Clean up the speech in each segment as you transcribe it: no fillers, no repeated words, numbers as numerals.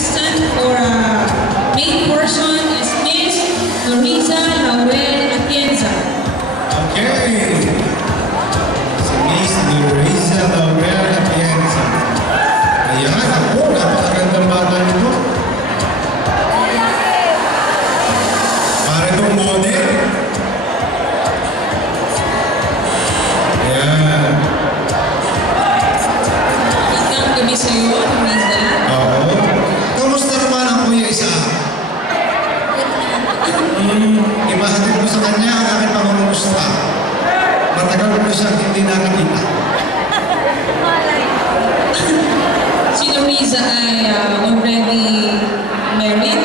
contestant for main portion is Miss Norisa Laurel Atienza. Okay. Si Miss Norisa Laurel Atienza. Ayan, ako, napakagandang bata nito. Para itong model. Ayan. Magandang gabi sa iyo, Norisa. Oo. Kamusta naman ang Kuya Isa? Imahatid mo sa kanya ang aking pangungumusta. Matagal ko siyang hindi nakikita. Si Norisa ay already married.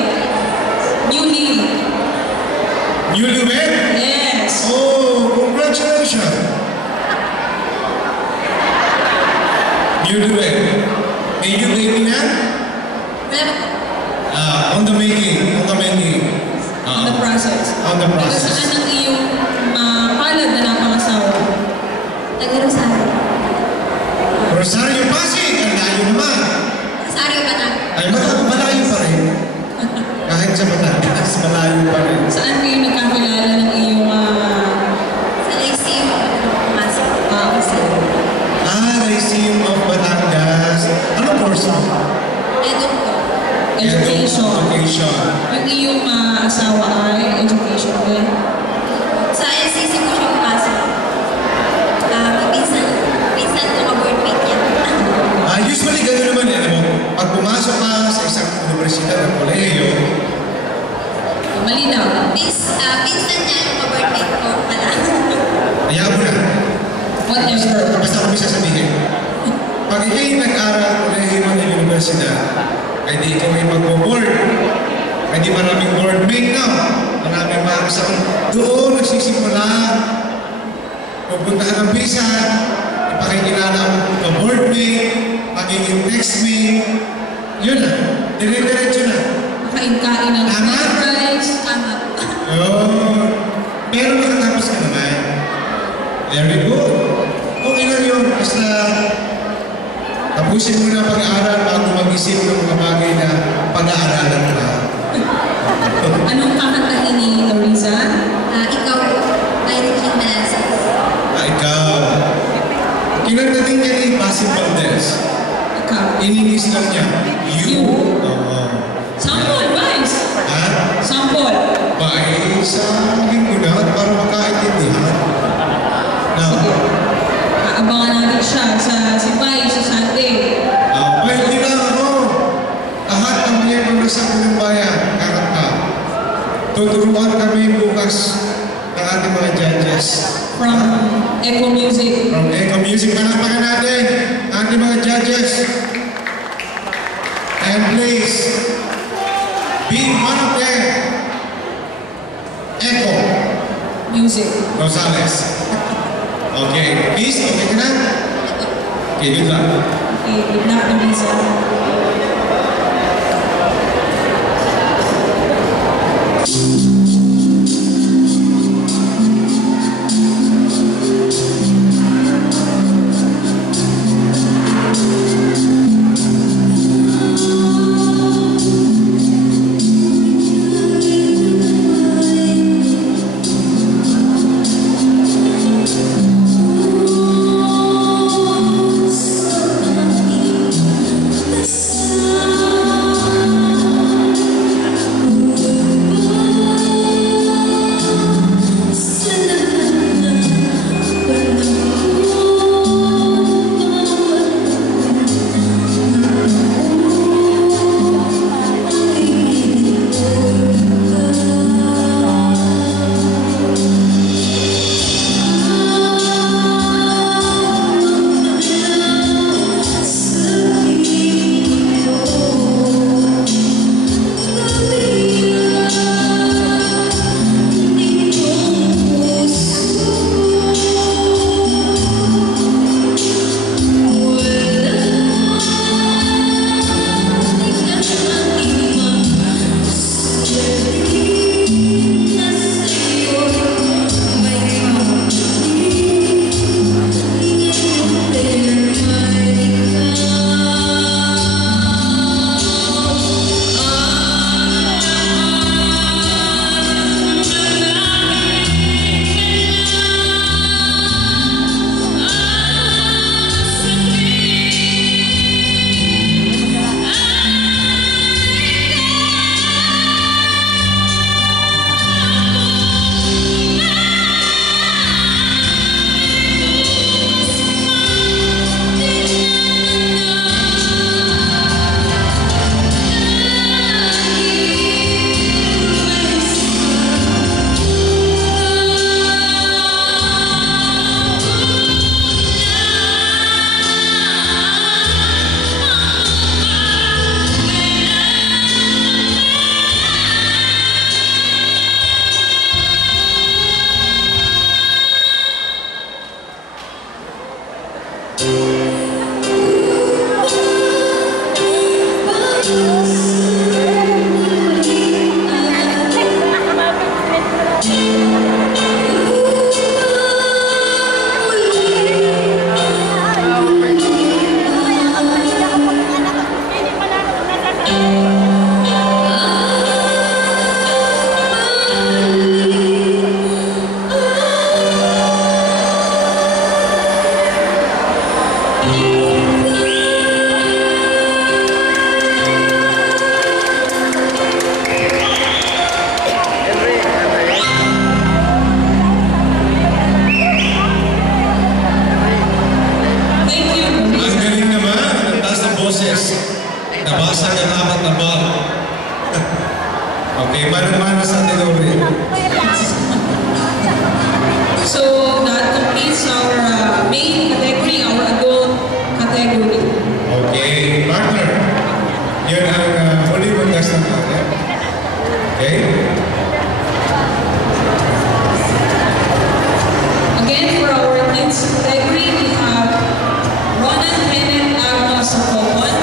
Newlywed? Yes. Oh, congratulations! Newlywed. May new baby na? On the making. On the process. On the process. Taga saan ang iyong palad na napangasawa? Taga Rosario. Rosario Pasig! Ang layo naman! Rosario ba na? Ay, malayo pa rin. Kahit sa Batangas, malayo pa rin. Saan kayo nagkakilala ng iyong Sa Lyceum ako pumasok. Lyceum of Batangas. Ano course mo? education? Education. Yung iyong asawa ay education din? Sa ICC ko siya pumasok. Pinsan ko ka-boardmate yan. Usually gano'n naman yan. Pag pumasok ka sa isang universidad ng kolehiyo, Malinaw. Pinsan niya yung ka-boardmate ko pala. ayaw mo na. Whatever. Basta ko bisa sabihin. Pag ikay nag-aral kolehiyo ng universidad, ay di ikaw ay mag-board. Ay di maraming boardmate na. Maraming makasang doon nagsisimula. Pupunta ka ng visa, ipakikilala ang ka-boardmate, magiging textmate. Yun na. Dire-diretso na. Makain-kain ng fries. Tama. Pero nakatapos ka naman. Very good. Okay lang yun. Basta tapusin mo na pag-aaral bago mag-isip ng mga bagay na pag-aaralan ka. Anong kakantahin ni Norisa? Ikaw, by Regine Velasquez. Ikaw. Kinanta din niya ni Basil Valdez. Ikaw. Ininis lang niya. You. Oo. Sample, Vice. Ha? Sample. Bye. Sabihin mo na para makaintindihan. Now, Sige. Aabangan natin siya sa si Vice sa Sunday. hindi lang ako. Lahat ng miyembro sa Pulang Bayan, kakanta. Tuturuan kami bukas ng ating mga judges. From Echo Music. From Echo Music, panampakan natin ang ating mga judges. And please, be one of them. Echo Music. Rosales. Okay, please, okay ka na? Okay, good luck. Okay, good luck, Norisa. This Thank you. Ang galing naman, ang taas ng boses. Nabasag ang apat na ball. Okay, mana-mana sa atin ulit. So that completes our main category, our adult category. Okay, partner. Yun ang huli mong test ng partner. Okay? Again, for our kids category, we have Ronan Bennett Agnos Sacopon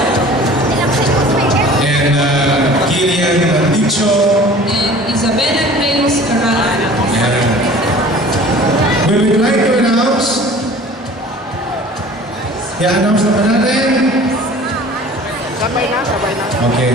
And Kilian Dicho. and Isabella Grace Carala. Yeah. We would like to announce. I-announce na ba natin? Sabay na. Okay.